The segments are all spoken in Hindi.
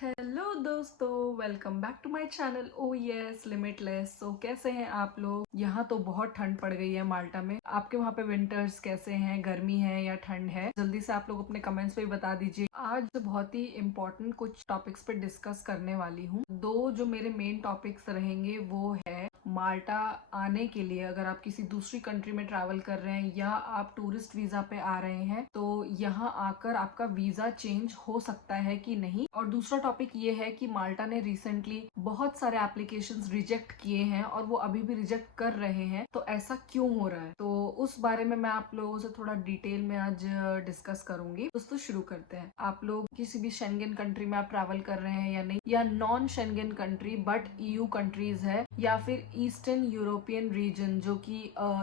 हेलो दोस्तों, welcome back to my channel. Oh yes limitless. So कैसे हैं आप लोग? यहाँ तो बहुत ठंड पड़ गई है माल्टा में। आपके वहाँ पे विंटर्स कैसे हैं? गर्मी है या ठंड है? जल्दी से आप लोग अपने कमेंट्स पे बता दीजिए। आज बहुत ही इम्पोर्टेंट कुछ टॉपिक्स पे डिस्कस करने वाली हूँ। दो जो मेरे मेन टॉपिक्स रहेंगे वो है माल्टा आने के लिए अगर आप किसी दूसरी कंट्री में ट्रैवल कर रहे हैं या आप टूरिस्ट वीजा पे आ रहे हैं तो यहाँ आकर आपका वीजा चेंज हो सकता है कि नहीं। और दूसरा टॉपिक ये है कि माल्टा ने रिसेंटली बहुत सारे एप्लीकेशंस रिजेक्ट किए हैं और वो अभी भी रिजेक्ट कर रहे हैं, तो ऐसा क्यों हो रहा है, तो उस बारे में मैं आप लोगों से थोड़ा डिटेल में आज डिस्कस करूंगी। दोस्तों शुरू करते हैं। आप लोग किसी भी शेंगेन कंट्री में आप ट्रैवल कर रहे हैं या नहीं, या non Schengen country but EU countries है, या फिर ईस्टर्न यूरोपियन रीजन जो कि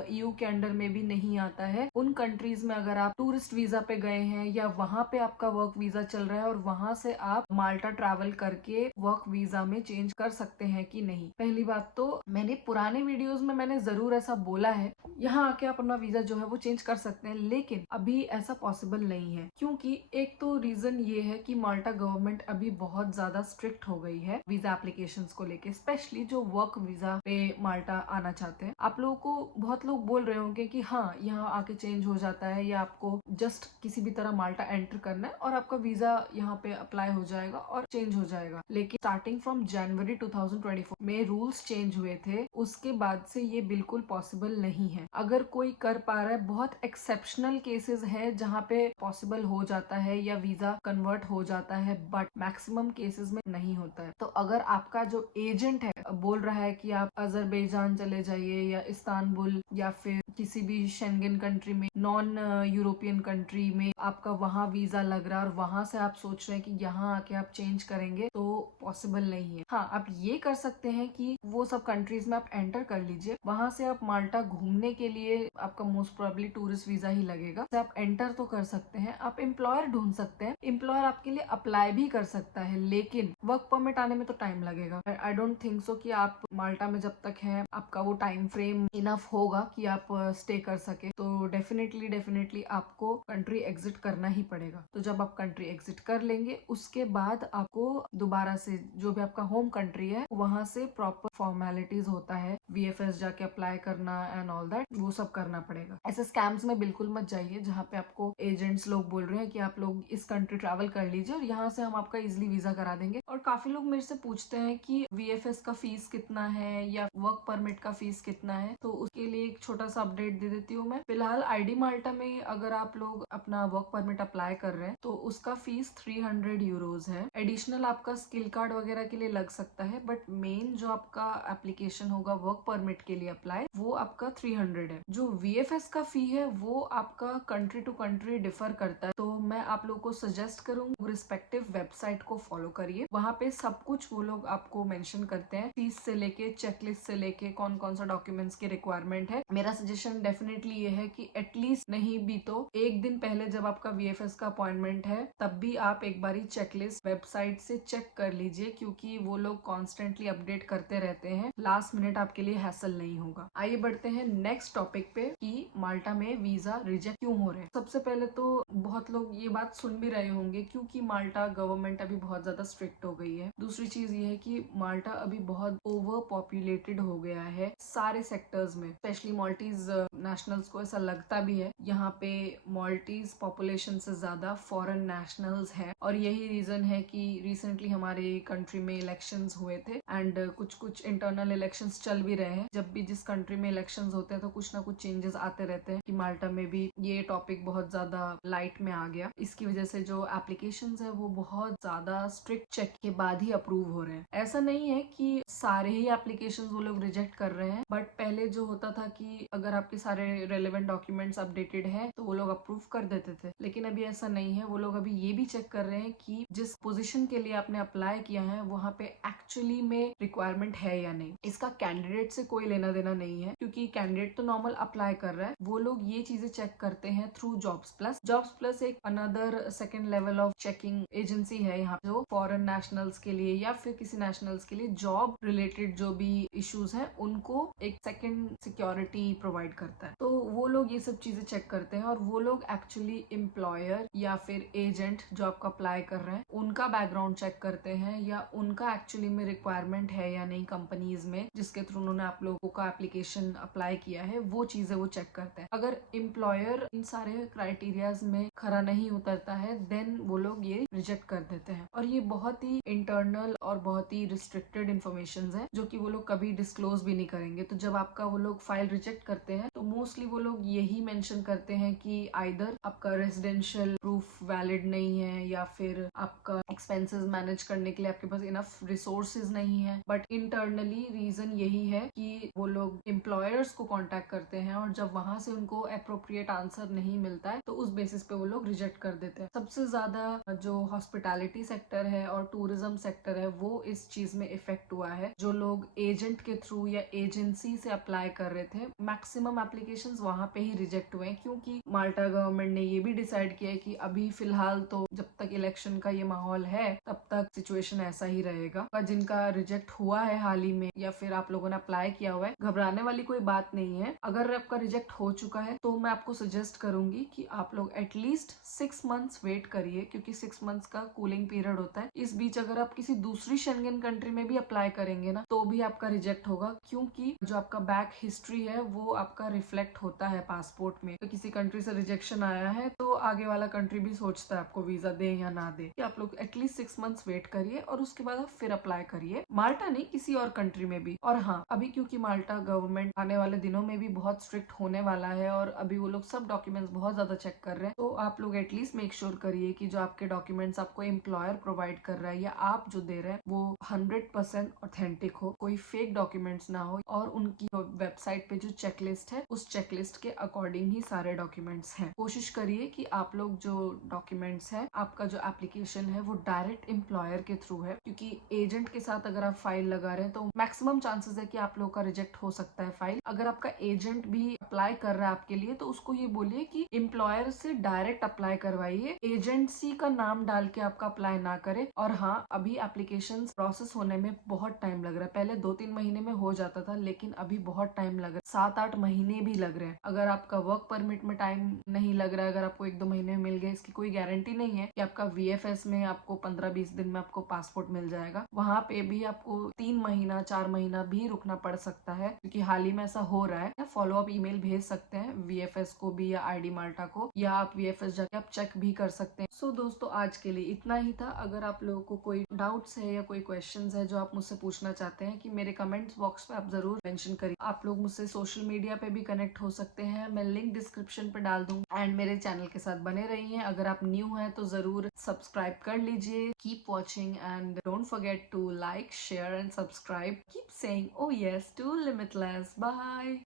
ईयू के अंडर में भी नहीं आता है, उन कंट्रीज में अगर आप टूरिस्ट वीजा पे गए हैं या वहां पे आपका वर्क वीजा चल रहा है और वहां से आप माल्टा ट्रैवल करके वर्क वीजा में चेंज कर सकते हैं कि नहीं। पहली बात तो मैंने पुराने वीडियोस में मैंने जरूर ऐसा बोला है, यहाँ आके आप अपना वीजा जो है वो चेंज कर सकते हैं, लेकिन अभी ऐसा पॉसिबल नहीं है। क्योंकि एक तो रीजन ये है कि माल्टा गवर्नमेंट अभी बहुत ज्यादा स्ट्रिक्ट हो गई है वीजा एप्लीकेशंस को लेके, स्पेशली जो वर्क वीजा पे माल्टा आना चाहते हैं। आप लोगों को बहुत लोग बोल रहे होंगे कि हाँ यहाँ आके चेंज हो जाता है, या आपको जस्ट किसी भी तरह माल्टा एंटर करना है और आपका वीजा यहाँ पे अप्लाई हो जाएगा और चेंज हो जाएगा। लेकिन स्टार्टिंग फ्रॉम जनवरी 2024 में रूल्स चेंज हुए थे, उसके बाद से ये बिल्कुल पॉसिबल नहीं है। अगर कोई कर पा रहा है, बहुत एक्सेप्शनल केसेस है जहाँ पे पॉसिबल हो जाता है या वीजा कन्वर्ट हो जाता है, बट मैक्सिमम केसेस में नहीं होता है। तो अगर आपका जो एजेंट है बोल रहा है कि आप अजरबैजान चले जाइए या इस्तांबुल या फिर किसी भी शेंगेन कंट्री में, नॉन यूरोपियन कंट्री में आपका वहाँ वीजा लग रहा है और वहां से आप सोच रहे हैं कि यहाँ आके आप चेंज करेंगे, तो पॉसिबल नहीं है। हाँ, आप ये कर सकते हैं कि वो सब कंट्रीज में आप एंटर कर लीजिए, वहां से आप माल्टा घूमने के लिए आपका मोस्ट प्रोबेबली टूरिस्ट वीजा ही लगेगा, तो आप एंटर तो कर सकते हैं। आप एम्प्लॉयर ढूंढ सकते हैं, एम्प्लॉयर आपके लिए अप्लाई भी कर सकता है, लेकिन वर्क परमिट आने में तो टाइम लगेगा। आई डोंट थिंक सो कि आप माल्टा में जब तक है आपका वो टाइम फ्रेम इनफ होगा कि आप स्टे कर सके, तो डेफिनेटली आपको कंट्री एग्जिट करना ही पड़ेगा। तो जब आप कंट्री एग्जिट कर लेंगे उसके बाद आपको दोबारा से जो भी आपका होम कंट्री है वहां से प्रॉपर फॉर्मेलिटीज होता है, वीएफएस जाके अप्लाई करना एंड ऑल दैट, वो सब करना पड़ेगा। ऐसे स्कैम्स में बिल्कुल मत जाइए जहाँ पे आपको एजेंट्स लोग बोल रहे हैं कि आप लोग इस कंट्री ट्रैवल कर लीजिए और यहाँ से हम आपका इजिली वीजा करा देंगे। और काफी लोग मेरे से पूछते हैं कि वीएफएस का फीस कितना है या वर्क परमिट का फीस कितना है, तो उसके लिए एक छोटा सा अपडेट दे देती हूँ मैं। फिलहाल आईडी माल्टा में अगर आप लोग अपना वर्क परमिट अप्लाई कर रहे हैं तो उसका फीस 300 यूरोज है। एडिशनल आपका स्किल कार्ड वगैरह के लिए लग सकता है, बट मेन जो आपका एप्लीकेशन होगा वर्क परमिट के लिए अप्लाई, वो आपका 300 है। जो वीएफएस का फी है वो आपका कंट्री टू कंट्री डिफर करता है, तो मैं आप लोग को सजेस्ट करूंगी रिस्पेक्टिव वेबसाइट को फॉलो करिए। वहाँ पे सब कुछ वो लोग आपको मेंशन करते हैं, फीस से लेके चेकलिस्ट से लेके कौन कौन सा डॉक्यूमेंट्स की रिक्वायरमेंट है। मेरा सजेशन डेफिनेटली ये है कि एटलीस्ट नहीं भी तो एक दिन पहले जब आपका वीएफएस का अपॉइंटमेंट है तब भी आप एक बारी चेकलिस्ट वेबसाइट से चेक कर लीजिए, क्योंकि वो लोग कॉन्स्टेंटली अपडेट करते रहते हैं। लास्ट मिनट आपके लिए हैसल नहीं होगा। आइए बढ़ते हैं नेक्स्ट टॉपिक पे कि माल्टा में वीजा रिजेक्ट क्यों हो रहे हैं। सबसे पहले तो बहुत लोग ये बात सुन भी रहे होंगे क्योंकि माल्टा गवर्नमेंट अभी बहुत ज्यादा स्ट्रिक्ट हो गई है। दूसरी चीज ये है कि माल्टा अभी बहुत ओवर पॉपुलेटेड हो गया है सारे सेक्टर्स में, स्पेशली माल्टीज नेशनल्स को ऐसा लगता भी है। यहाँ पे माल्टीज पॉपुलेशन से ज्यादा फॉरेन नेशनल्स है, और यही रीजन है कि रिसेंटली हमारे कंट्री में इलेक्शंस हुए थे एंड कुछ इंटरनल इलेक्शंस चल भी रहे हैं। जब भी जिस कंट्री में इलेक्शंस होते हैं तो कुछ ना कुछ चेंजेस आते रहते हैं, कि माल्टा में भी ये टॉपिक बहुत ज्यादा लाइट में आ गया। इसकी वजह से जो एप्लीकेशंस है वो बहुत ज्यादा स्ट्रिक्ट चेक के बाद ही अप्रूव हो रहे हैं। ऐसा नहीं है कि सारे ही एप्लीकेशंस वो लोग रिजेक्ट कर रहे हैं, बट पहले जो होता था कि अगर आपके सारे रेलेवेंट डॉक्यूमेंट्स अपडेटेड है तो वो लोग अप्रूव कर देते थे, लेकिन अभी ऐसा नहीं है। वो लोग अभी ये भी चेक कर रहे हैं कि जिस पोजीशन के लिए आपने अप्लाई किया है वहाँ पे एक्चुअली में रिक्वायरमेंट है या नहीं। इसका कैंडिडेट से कोई लेना देना नहीं है, क्योंकि कैंडिडेट तो नॉर्मल अप्लाई कर रहा है। वो लोग ये चीजें चेक करते हैं through Jobs Plus. Jobs Plus एक another second level of checking agency है यहाँ जो फॉरेन नेशनल्स के लिए या फिर किसी नेशनल्स के लिए जॉब रिलेटेड जो भी इश्यूज हैं उनको एक सेकंड सिक्योरिटी प्रोवाइड करता है। तो वो लोग ये सब चीजें चेक करते हैं और वो लोग एक्चुअली एम्प्लॉयर या फिर एजेंट जो आपका अप्लाई कर रहे हैं उनका बैकग्राउंड चेक करते हैं या उनका एक्चुअली में रिक्वायरमेंट है या नहीं कंपनीज में जिसके थ्रू उन्होंने आप लोगों का एप्लीकेशन अप्लाई किया है, वो चीजें वो चेक करते हैं। अगर एम्प्लॉयर इन सारे क्राइटेरियाज में खरा नहीं उतरता है देन वो लोग ये रिजेक्ट कर देते हैं। और ये बहुत ही इंटरनल और बहुत ही रिस्ट्रिक्टेड इन्फॉर्मेशन है जो कि वो लोग कभी डिस्क्लोज भी नहीं करेंगे। तो जब आपका वो लोग फाइल रिजेक्ट करते हैं तो मोस्टली वो लोग यही मेंशन करते हैं कि आइदर आपका रेजिडेंशियल प्रूफ वैलिड नहीं है या फिर आपका एक्सपेंसेस मैनेज करने के लिए आपके पास इनफ रिसोर्सेज नहीं है। बट इंटरनली रीजन यही है कि वो लोग एम्प्लॉयर्स को कांटेक्ट करते हैं और जब वहां से उनको अप्रोप्रिएट आंसर नहीं मिलता है तो उस बेसिस पे वो लोग रिजेक्ट कर देते हैं। सबसे ज्यादा जो हॉस्पिटैलिटी सेक्टर है और टूरिज्म सेक्टर है वो इस चीज में इफेक्ट हुआ है। जो लोग एजेंट के थ्रू या एजेंसी से अप्लाई कर रहे थे मैक्सिमम एप्लीकेशंस वहां पे ही रिजेक्ट हुए क्योंकि माल्टा गवर्नमेंट ने ये भी डिसाइड किया है कि अभी फिलहाल तो जब तक इलेक्शन का ये माहौल है तब तक सिचुएशन ऐसा ही रहेगा। जिनका रिजेक्ट हुआ है हाल ही में या फिर आप लोगों ने अप्लाई किया हुआ है, घबराने वाली कोई बात नहीं है। अगर आपका रिजेक्ट हो चुका है तो मैं आपको सजेस्ट करूंगी कि आप लोग एटलीस्ट 6 मंथ्स वेट करिए क्योंकि 6 मंथ्स का कूलिंग पीरियड होता है। इस बीच अगर आप किसी दूसरी शेंगन कंट्री में भी अप्लाई करेंगे ना तो भी आपका रिजेक्ट होगा क्योंकि जो आपका बैक हिस्ट्री है वो आपका रिफ्लेक्ट होता है पासपोर्ट में। तो किसी कंट्री से रिजेक्शन आया है तो आगे वाला कंट्री भी सोचता है आपको वीजा दे या ना दे। कि आप लोग एटलीस्ट 6 मंथ्स वेट करिए और उसके बाद आप फिर अप्लाई करिए। माल्टा नहीं, किसी और कंट्री में भी। और हाँ, अभी क्योंकि माल्टा गवर्नमेंट आने वाले दिनों में भी बहुत स्ट्रिक्ट होने वाला है और अभी वो लोग सब डॉक्यूमेंट्स बहुत ज्यादा चेक कर रहे हैं, तो आप लोग एटलीस्ट मेक श्योर करिए कि जो आपके डॉक्यूमेंट्स आपको एम्प्लॉयर प्रोवाइड कर रहा है या आप जो दे रहे हैं वो 100% ऑथेंटिक हो, कोई फेक डॉक्यूमेंट्स ना हो और उनकी वेबसाइट पे जो चेकलिस्ट है उस चेकलिस्ट के अकॉर्डिंग ही सारे डॉक्यूमेंट्स हैं। कोशिश करिए कि आप लोग जो डॉक्यूमेंट्स है, आपका जो एप्लीकेशन है वो डायरेक्ट एम्प्लॉयर के थ्रू है क्योंकि एजेंट के साथ अगर आप फाइल लगा रहे हैं तो मैक्सिमम चांसेस है कि आप लोग का रिजेक्ट हो सकता है फाइल। अगर आपका एजेंट भी अप्लाई कर रहा है आपके लिए तो उसको ये बोलिए कि एम्प्लॉयर से डायरेक्ट अप्लाई करवाइए, एजेंसी का नाम डाल के आपका अप्लाई ना करे। और हाँ, अभी एप्लीकेशन प्रोसेस होने में बहुत टाइम लग रहा है। पहले 2-3 महीने में हो जाता था लेकिन अभी बहुत टाइम लग रहा है, 7-8 महीने भी लग रहे हैं। अगर आपका वर्क परमिट में टाइम नहीं लग रहा है, अगर आपको 1-2 महीने में मिल गया, इसकी कोई गारंटी नहीं है कि आपका VFS में आपको 15-20 दिन में आपको पासपोर्ट मिल जाएगा। वहां पे भी आपको 3 महीना 4 महीना भी रुकना पड़ सकता है क्योंकि हाल ही में ऐसा हो रहा है। फॉलो अप ईमेल भेज सकते हैं VFS को भी या ID माल्टा को, या आप VFS जाके आप चेक भी कर सकते हैं। सो दोस्तों, आज के लिए इतना ही था। अगर आप लोगों को कोई डाउट्स है या कोई क्वेश्चंस है जो आप मुझसे पूछना चाहते हैं कि मेरे कमेंट्स बॉक्स पे आप जरूर मेंशन करिए। आप लोग मुझसे सोशल मीडिया पे भी कनेक्ट हो सकते हैं, मैं लिंक डिस्क्रिप्शन पे डाल दूँ। एंड मेरे चैनल के साथ बने रहिए। अगर आप न्यू हैं तो जरूर सब्सक्राइब कर लीजिए। Keep watching and don't forget to like, share and subscribe. Keep saying oh yes to limitless. Bye.